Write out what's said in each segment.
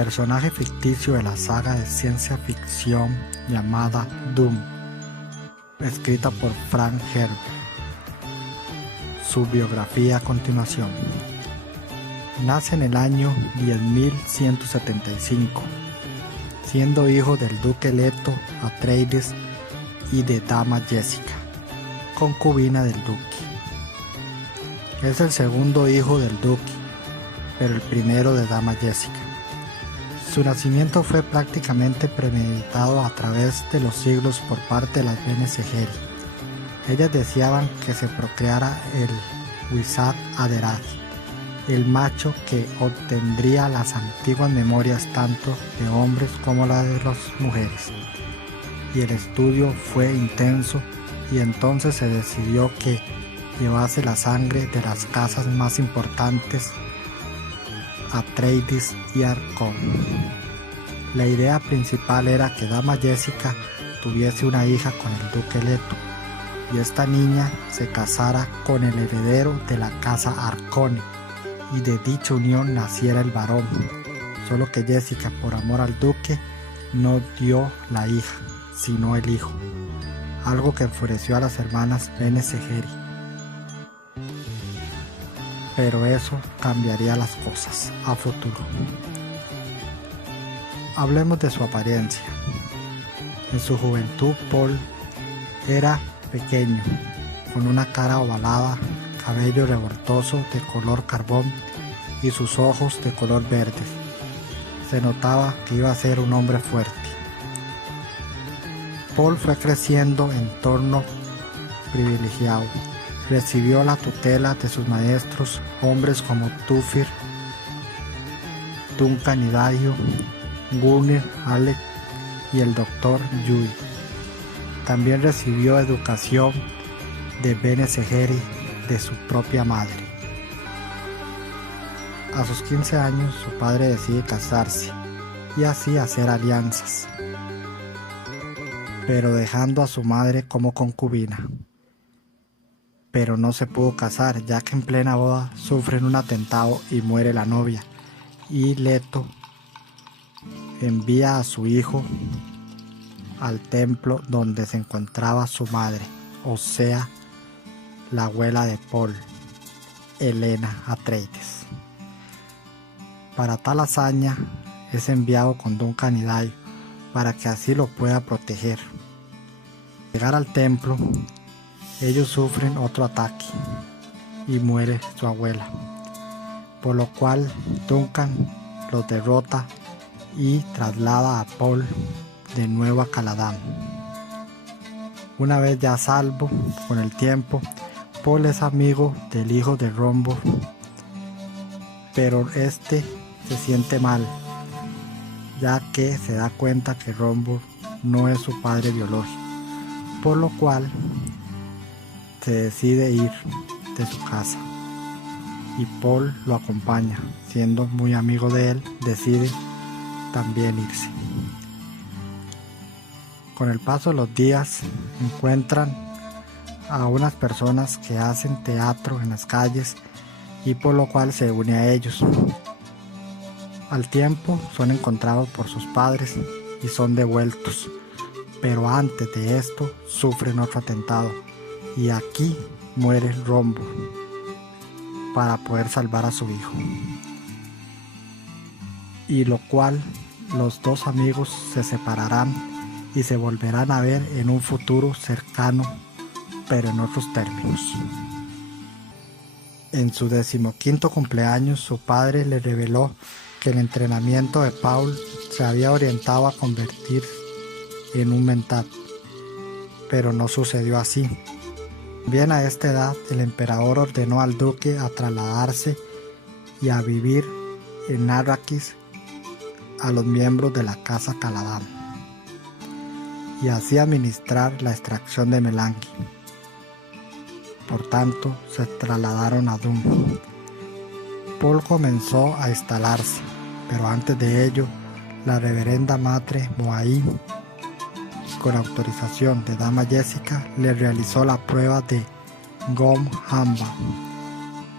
personaje ficticio de la saga de ciencia ficción llamada Doom, escrita por Frank Herbert. Su biografía a continuación. Nace en el año 10.175, siendo hijo del duque Leto Atreides y de dama Jessica, concubina del duque. Es el segundo hijo del duque, pero el primero de dama Jessica. Su nacimiento fue prácticamente premeditado a través de los siglos por parte de las Bene Gesserit. Ellas deseaban que se procreara el Kwisatz Haderach, el macho que obtendría las antiguas memorias tanto de hombres como las de las mujeres. Y el estudio fue intenso y entonces se decidió que llevase la sangre de las casas más importantes, Atreides y Harkonnen. La idea principal era que dama Jessica tuviese una hija con el duque Leto, y esta niña se casara con el heredero de la casa Harkonnen, y de dicha unión naciera el varón, solo que Jessica, por amor al duque, no dio la hija, sino el hijo, algo que enfureció a las hermanas Bene Gesserit. Pero eso cambiaría las cosas a futuro. Hablemos de su apariencia. En su juventud, Paul era pequeño, con una cara ovalada, cabello revoltoso de color carbón y sus ojos de color verde. Se notaba que iba a ser un hombre fuerte. Paul fue creciendo en entorno privilegiado. Recibió la tutela de sus maestros, hombres como Thufir, Duncan Idaho, Gunnar Halleck y el Dr. Yueh. También recibió educación de Bene Gesserit de su propia madre. A sus 15 años su padre decide casarse y así hacer alianzas, pero dejando a su madre como concubina. Pero no se pudo casar, ya que en plena boda sufren un atentado y muere la novia, y Leto envía a su hijo al templo donde se encontraba su madre, o sea, la abuela de Paul, Helena Atreides. Para tal hazaña es enviado con Duncan Idaho para que así lo pueda proteger. Al llegar al templo, ellos sufren otro ataque y muere su abuela, por lo cual Duncan los derrota y traslada a Paul de nuevo a Caladan. Una vez ya a salvo, con el tiempo, Paul es amigo del hijo de Rombo, pero este se siente mal, ya que se da cuenta que Rombo no es su padre biológico, por lo cual se decide ir de su casa y Paul lo acompaña. Siendo muy amigo de él, decide también irse. Con el paso de los días encuentran a unas personas que hacen teatro en las calles y por lo cual se une a ellos. Al tiempo son encontrados por sus padres y son devueltos, pero antes de esto sufren otro atentado. Y aquí muere Rombo para poder salvar a su hijo, y lo cual los dos amigos se separarán y se volverán a ver en un futuro cercano, pero en otros términos. En su 15º cumpleaños, su padre le reveló que el entrenamiento de Paul se había orientado a convertir en un mentat, pero no sucedió así. Bien a esta edad, el emperador ordenó al duque a trasladarse y a vivir en Arrakis a los miembros de la casa Caladan, y así administrar la extracción de Melange. Por tanto, se trasladaron a Doom. Paul comenzó a instalarse, pero antes de ello, la reverenda madre Moaín, con autorización de dama Jessica, le realizó la prueba de Gom Jabbar,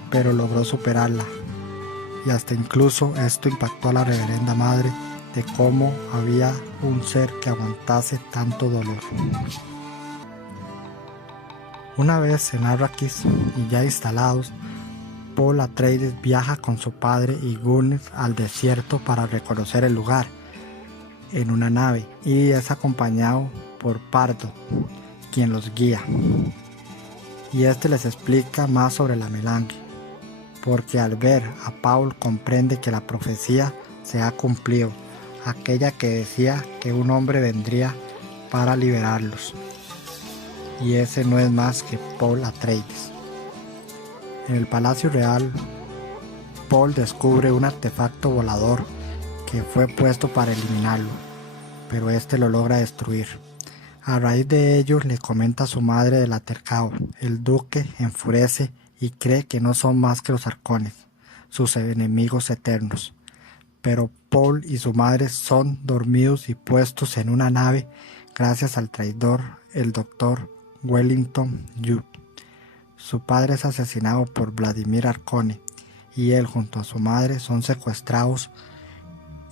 pero logró superarla. y hasta incluso esto impactó a la reverenda madre de cómo había un ser que aguantase tanto dolor. Una vez en Arrakis y ya instalados, Paul Atreides viaja con su padre y Gunnar al desierto para reconocer el lugar en una nave y es acompañado por Pardo, quien los guía. Y este les explica más sobre la melange, porque al ver a Paul comprende que la profecía se ha cumplido, aquella que decía que un hombre vendría para liberarlos. Y ese no es más que Paul Atreides. En el Palacio Real, Paul descubre un artefacto volador que fue puesto para eliminarlo, pero este lo logra destruir. A raíz de ello le comenta a su madre del altercado. El duque enfurece y cree que no son más que los Harkonnen, sus enemigos eternos. Pero Paul y su madre son dormidos y puestos en una nave gracias al traidor, el doctor Wellington Yueh. Su padre es asesinado por Vladimir Harkonnen y él junto a su madre son secuestrados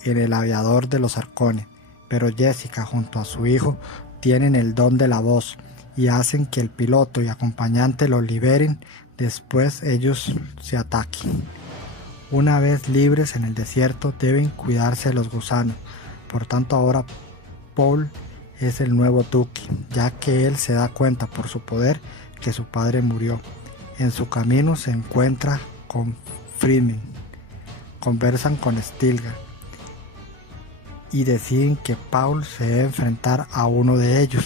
en el aviador de los Harkonnen, pero Jessica junto a su hijo tienen el don de la voz y hacen que el piloto y acompañante los liberen, después ellos se ataquen. Una vez libres en el desierto deben cuidarse de los gusanos, por tanto ahora Paul es el nuevo duque, ya que él se da cuenta por su poder que su padre murió. En su camino se encuentra con Fremen, conversan con Stilgar y deciden que Paul se debe enfrentar a uno de ellos,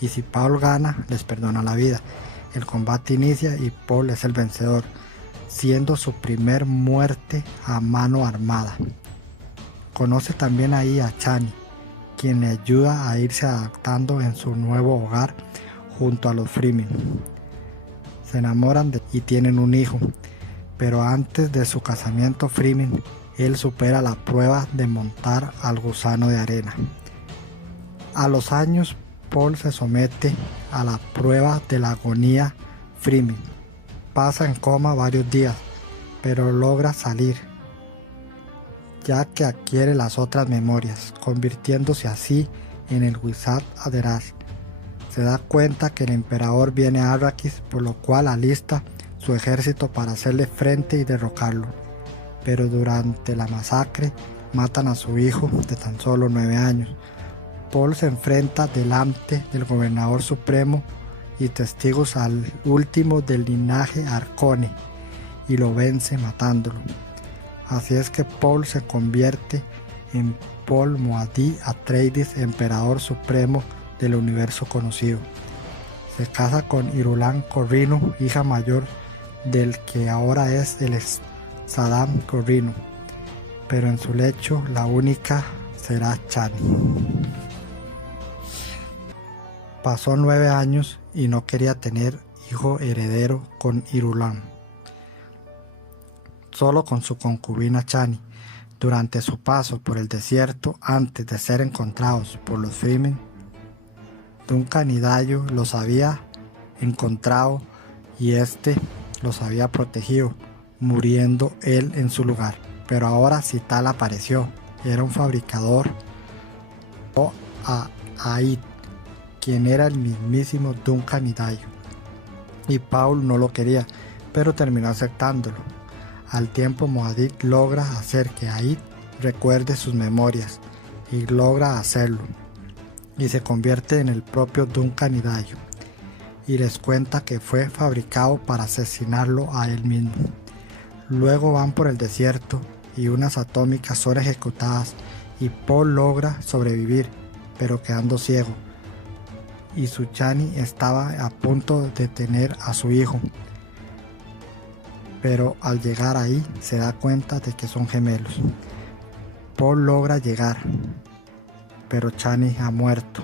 y si Paul gana les perdona la vida. El combate inicia y Paul es el vencedor, siendo su primer muerte a mano armada. Conoce también ahí a Chani, quien le ayuda a irse adaptando en su nuevo hogar junto a los Fremen. Se enamoran y tienen un hijo, pero antes de su casamiento Fremen, él supera la prueba de montar al gusano de arena. A los años, Paul se somete a la prueba de la agonía Fremen. Pasa en coma varios días, pero logra salir, ya que adquiere las otras memorias, convirtiéndose así en el Kwisatz Haderach. Se da cuenta que el emperador viene a Arrakis, por lo cual alista su ejército para hacerle frente y derrocarlo. Pero durante la masacre matan a su hijo de tan solo 9 años. Paul se enfrenta delante del gobernador supremo y testigos al último del linaje Harkonnen y lo vence matándolo. Así es que Paul se convierte en Paul Moaddy Atreides, emperador supremo del universo conocido. Se casa con Irulan Corrino, hija mayor del que ahora es el Saddam Corrino, pero en su lecho la única será Chani. Pasó 9 años y no quería tener hijo heredero con Irulan, solo con su concubina Chani. Durante su paso por el desierto, antes de ser encontrados por los Fremen, Duncan Idaho los había encontrado y este los había protegido, muriendo él en su lugar. Pero ahora Cital apareció, era un fabricador o a Aid, quien era el mismísimo Duncan Idaho, y Paul no lo quería, pero terminó aceptándolo. Al tiempo Moaddy logra hacer que Aid recuerde sus memorias, y logra hacerlo, y se convierte en el propio Duncan Idaho, y les cuenta que fue fabricado para asesinarlo a él mismo. Luego van por el desierto y unas atómicas son ejecutadas y Paul logra sobrevivir, pero quedando ciego. Y su Chani estaba a punto de tener a su hijo, pero al llegar ahí se da cuenta de que son gemelos. Paul logra llegar, pero Chani ha muerto,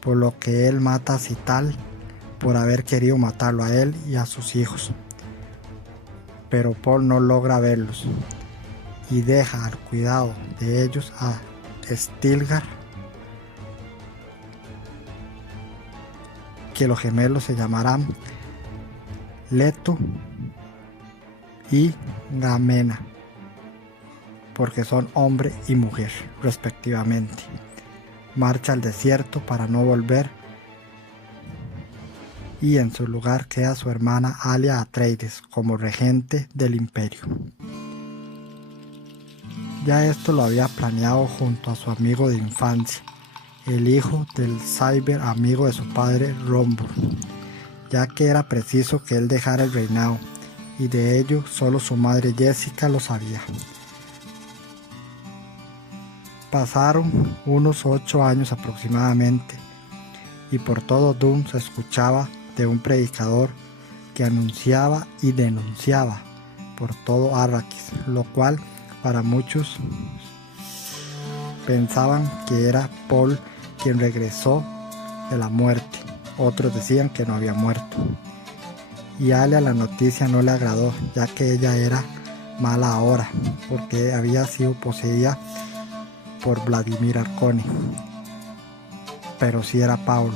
por lo que él mata a Cital por haber querido matarlo a él y a sus hijos. Pero Paul no logra verlos y deja al cuidado de ellos a Stilgar, que los gemelos se llamarán Leto y Gamena. porque son hombre y mujer, respectivamente. Marcha al desierto para no volver, y en su lugar queda su hermana Alia Atreides como regente del imperio. Ya esto lo había planeado junto a su amigo de infancia, el hijo del cyber amigo de su padre Rombur, ya que era preciso que él dejara el reinado, y de ello solo su madre Jessica lo sabía. Pasaron unos 8 años aproximadamente, y por todo Dune se escuchaba de un predicador que anunciaba y denunciaba por todo Arrakis, lo cual para muchos pensaban que era Paul quien regresó de la muerte. Otros decían que no había muerto. Y a Alia la noticia no le agradó, ya que ella era mala ahora, porque había sido poseída por Vladimir Arconi. Pero sí era Paul.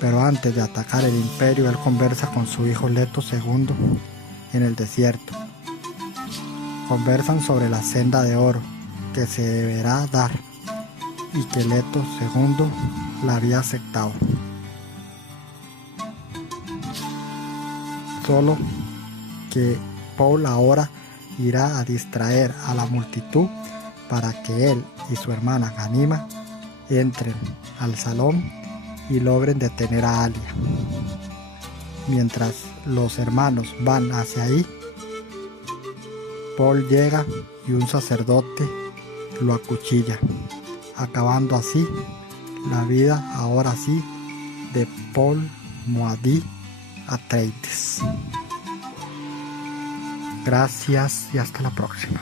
Pero antes de atacar el imperio, él conversa con su hijo Leto II en el desierto. Conversan sobre la senda de oro que se deberá dar, y que Leto II la había aceptado. Solo que Paul ahora irá a distraer a la multitud para que él y su hermana Ganima entren al salón y logren detener a Alia. Mientras los hermanos van hacia ahí, Paul llega y un sacerdote lo acuchilla, acabando así la vida ahora sí de Paul Muad'Dib Atreides. Gracias y hasta la próxima.